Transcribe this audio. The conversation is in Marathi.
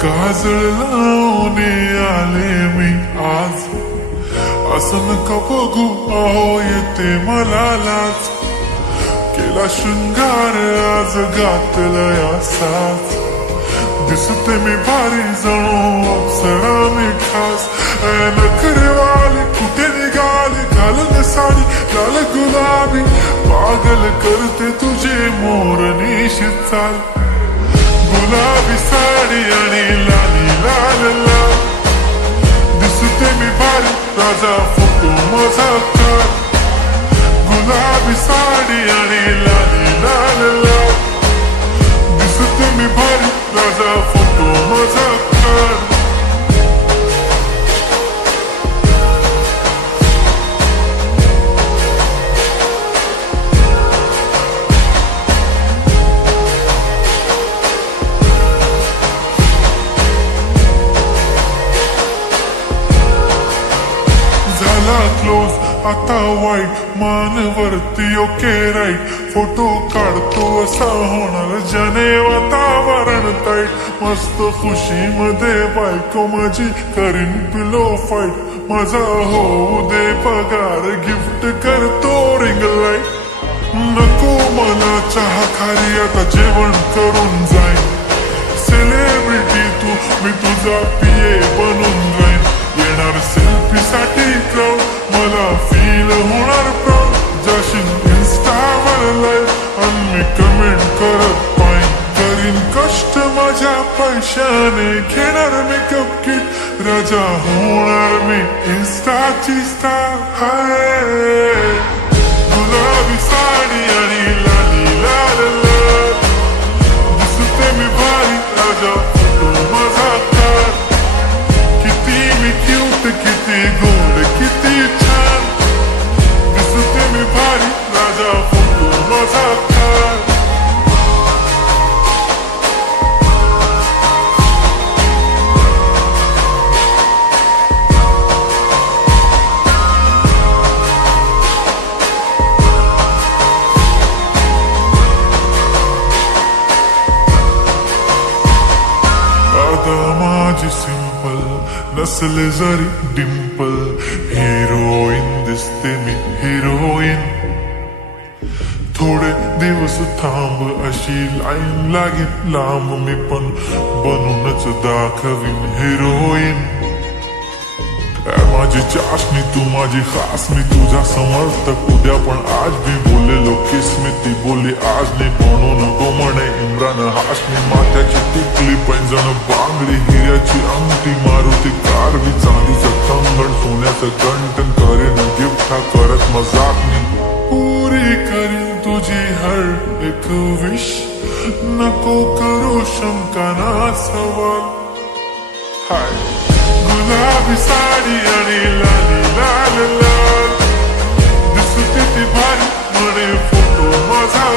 काजळ लावून आले मी आज, असं नका बघू अहो येते मला लाज. केला शृंगार आज घातलाय असाच, दिसते मी भारी जणू अप्सरा मी खास. नखरेवाली कुठे निघाली घालून साडी लाल गुलाबी, पागल करते तुझे मोरनीशी चाल. गुलाबी साडी आणि लाली लाल लाल, दिसते मी भारी राजा फोटो माझा काढ. गुलाबी साडी आणि लाली लाल लाल, दिसते मी भारी राजा फोटो माझा काढ. क्लोज आता वाईट मानवरती ओके राईट, फोटो काढतो असा होणार जने वातावरण ताईट. मस्त खुशी मध्ये बायको माझी करीन पिलो फाईट, माझा होऊ दे पगार गिफ्ट करतो रिंग लाईट. नको मला चहा खारी आता जेवण करून जाईन, सेलिब्रिटी तू मी तुझा पिये बनून जाईन. येणार सेल्फी साठी क्राऊड मला फील होणार प्राऊड, जाशील इन्स्टावर लाईव्ह आणि मी कमेंट करत पाईन. करीन कष्ट माझ्या पैशाने घेणार मेकअप किट, राजा होणार मी इन्स्टाची स्टार. हाय गुलाबी साडी आणि लाली लाल लाल, दिसते मी भारी राजा फोटो माझा काढ. किती गोड किती छान, दिसते मी भारी राजा फोटो माझा काढ. आता माझी सिंपल नसले जरी डिंपल, हिरोईन दिसते मी हिरोईन. थोडे दिवस थांब अशी लाईन लागेल लांब, मी पण बनूनच दाखवीन हिरोईन. माझी चाशनी तू माझी खास, मी तुझा समर्थक उद्या पण आज भी बोलेलो किस्मी. ती बोली आज नाही बनू नको म्हणे इम्रान हाशमी. माथ्याची टिकली पैंजण बांगडी हिऱ्याची अंगठी, मारुती कार बी चांदीचं कंगण सोन्याचं गंटन. करेन गिफ्ट हा करत मजाक मी, पुरी करीन तुझी हर एक विश. नको करू शंका ना सवाल. हाय गुलाबी साडी आणि लाली लाल लाल, दिसते ती भारी म्हणे फोटो माझा